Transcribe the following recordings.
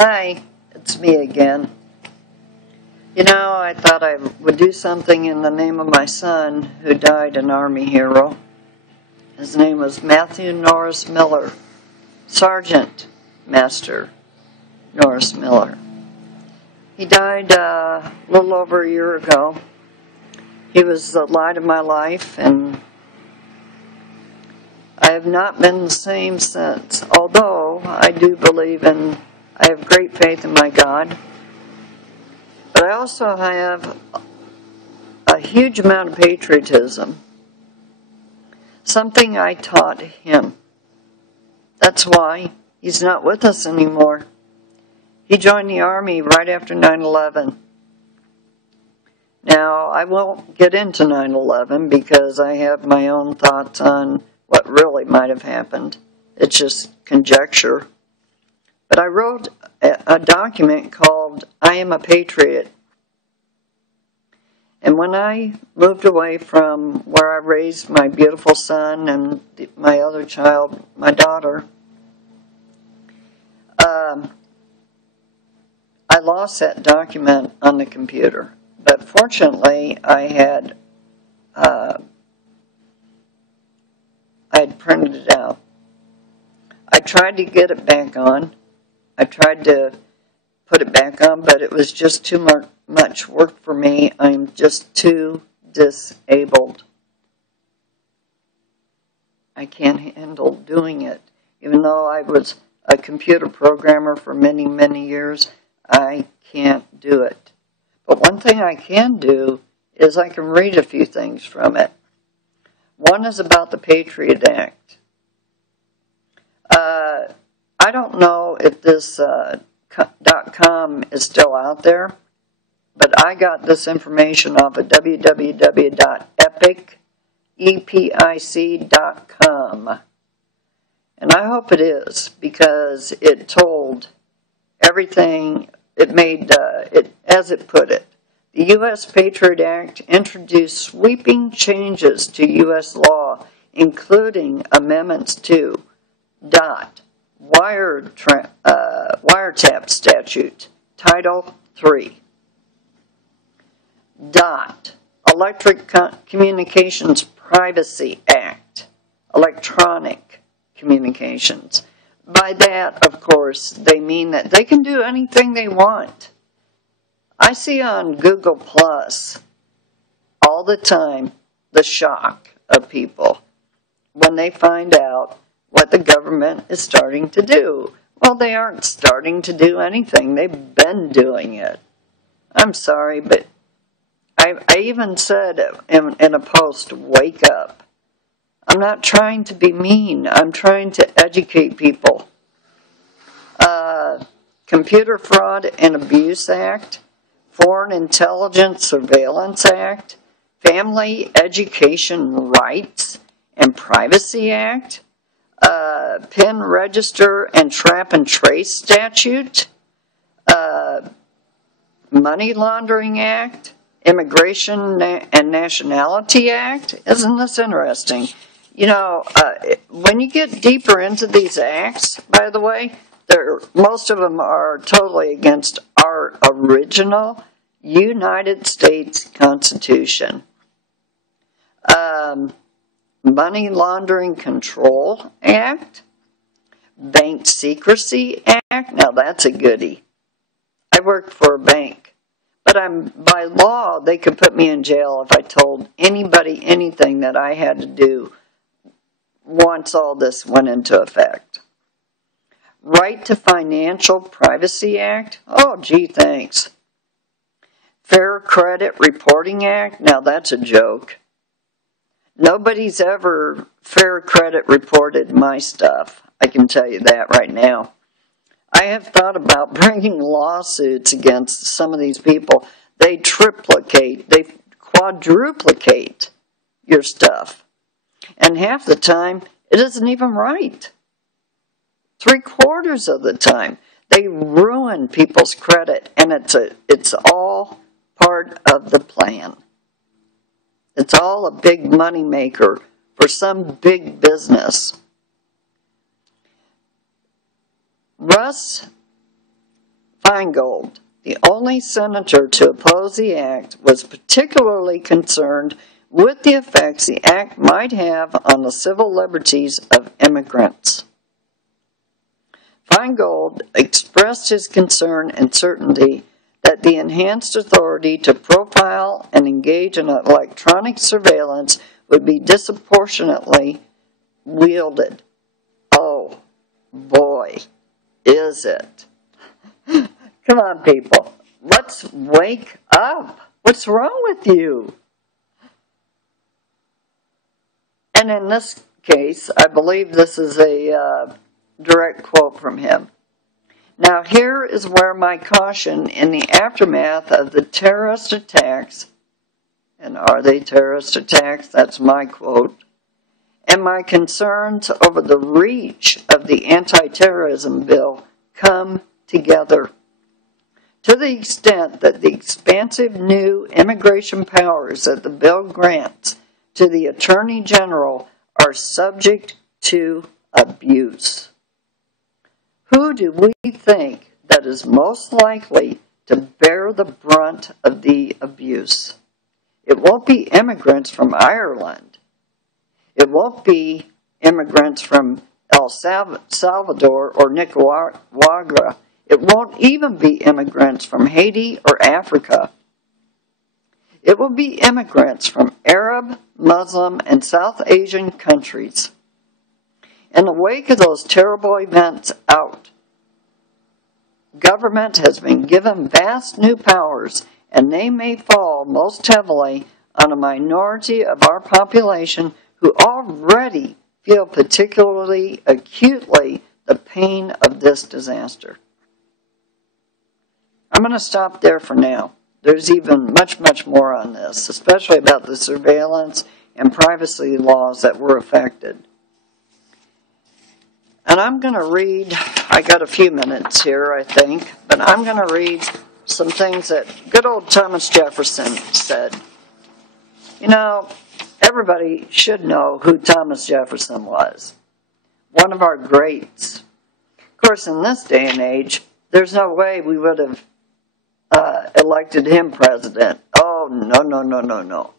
Hi, it's me again. You know, I thought I would do something in the name of my son who died an Army hero. His name was Matthew Norris Miller, Sergeant Master Norris Miller. He died a little over a year ago. He was the light of my life, and I have not been the same since, although I have great faith in my God. But I also have a huge amount of patriotism, something I taught him. That's why he's not with us anymore. He joined the Army right after 9/11. Now, I won't get into 9/11 because I have my own thoughts on what really might have happened. It's just conjecture. But I wrote a document called I Am a Patriot. And when I moved away from where I raised my beautiful son and my other child, my daughter, I lost that document on the computer. But fortunately, I had printed it out. I tried to get it back on. I tried to put it back on, but it was just too much work for me. I'm just too disabled. I can't handle doing it. Even though I was a computer programmer for many, many years, I can't do it. But one thing I can do is I can read a few things from it. One is about the Patriot Act. I don't know if this .com is still out there, but I got this information off of www.epic.com. And I hope it is, because it told everything, it made, as it put it, the U.S. Patriot Act introduced sweeping changes to U.S. law, including amendments to wiretap statute, Title III, Electric Communications Privacy Act, electronic communications. By that, of course, they mean that they can do anything they want. I see on Google Plus all the time the shock of people when they find out what the government is starting to do. Well, they aren't starting to do anything. They've been doing it. I'm sorry, but I even said in a post, wake up. I'm not trying to be mean. I'm trying to educate people. Computer Fraud and Abuse Act, Foreign Intelligence Surveillance Act, Family Education Rights and Privacy Act, PIN Register and Trap and Trace Statute, Money Laundering Act, Immigration and Nationality Act. Isn't this interesting? You know, when you get deeper into these acts, by the way, most of them are totally against our original United States Constitution. Money Laundering Control Act, Bank Secrecy Act. Now that's a goodie. I worked for a bank, but by law they could put me in jail if I told anybody anything that I had to do once all this went into effect. Right to Financial Privacy Act. Oh, gee, thanks. Fair Credit Reporting Act. Now that's a joke. Nobody's ever fair credit reported my stuff. I can tell you that right now. I have thought about bringing lawsuits against some of these people. They quadruplicate your stuff. And half the time, it isn't even right. 3/4 of the time, they ruin people's credit, and it's all part of the plan. It's all a big money maker for some big business. Russ Feingold, the only senator to oppose the act, was particularly concerned with the effects the act might have on the civil liberties of immigrants. Feingold expressed his concern and certainty that the enhanced authority to profile and engage in electronic surveillance would be disproportionately wielded. Oh, boy, is it. Come on, people. Let's wake up. What's wrong with you? And in this case, I believe this is a direct quote from him. Now, here is where my caution in the aftermath of the terrorist attacks, and are they terrorist attacks? That's my quote, and my concerns over the reach of the anti-terrorism bill come together. To the extent that the expansive new immigration powers that the bill grants to the Attorney General are subject to abuse. Who do we think that is most likely to bear the brunt of the abuse? It won't be immigrants from Ireland. It won't be immigrants from El Salvador or Nicaragua. It won't even be immigrants from Haiti or Africa. It will be immigrants from Arab, Muslim, and South Asian countries. In the wake of those terrible events out, government has been given vast new powers, and they may fall most heavily on a minority of our population who already feel particularly acutely the pain of this disaster. I'm going to stop there for now. There's even much more on this, especially about the surveillance and privacy laws that were affected. And I'm going to read, I got a few minutes here, I think, but I'm going to read some things that good old Thomas Jefferson said. You know, everybody should know who Thomas Jefferson was. One of our greats. Of course, in this day and age, there's no way we would have elected him president. Oh, no.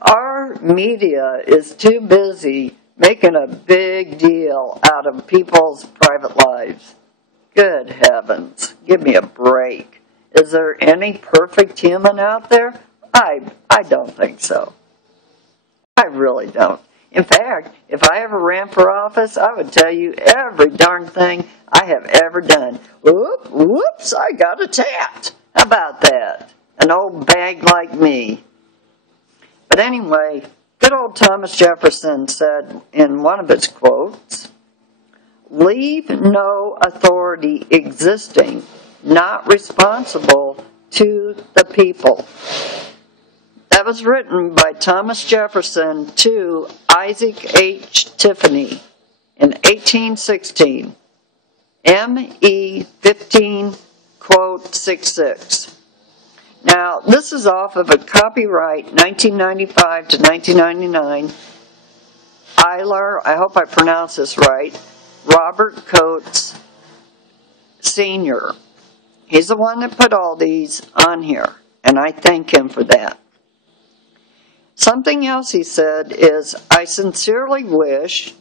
Our media is too busy making a big deal out of people's private lives. Good heavens, give me a break. Is there any perfect human out there? I don't think so. I really don't. In fact, if I ever ran for office, I would tell you every darn thing I have ever done. Whoops, I got attacked. How about that? An old bag like me. But anyway, good old Thomas Jefferson said in one of his quotes, "Leave no authority existing not responsible to the people." That was written by Thomas Jefferson to Isaac H. Tiffany in 1816, ME 15, quote 66. Now, this is off of a copyright 1995 to 1999, Eiler, I hope I pronounce this right, Robert Coates Sr. He's the one that put all these on here, and I thank him for that. Something else he said is, "I sincerely wish, ...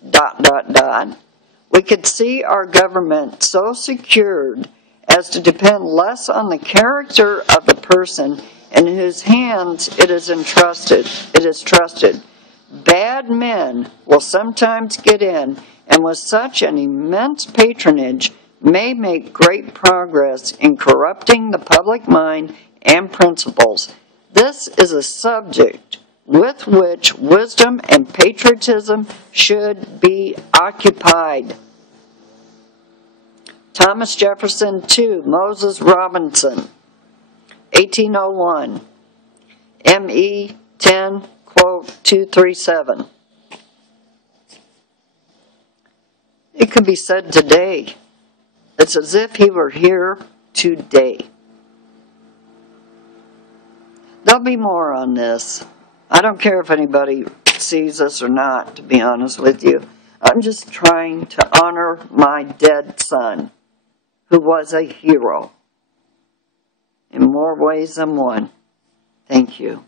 we could see our government so secured as to depend less on the character of the person in whose hands it is trusted. Bad men will sometimes get in, and with such an immense patronage may make great progress in corrupting the public mind and principles. This is a subject with which wisdom and patriotism should be occupied." Thomas Jefferson to Moses Robinson, 1801, ME 10, quote 237. It could be said today. It's as if he were here today. There'll be more on this. I don't care if anybody sees this or not, to be honest with you. I'm just trying to honor my dead son. who was a hero in more ways than one. Thank you.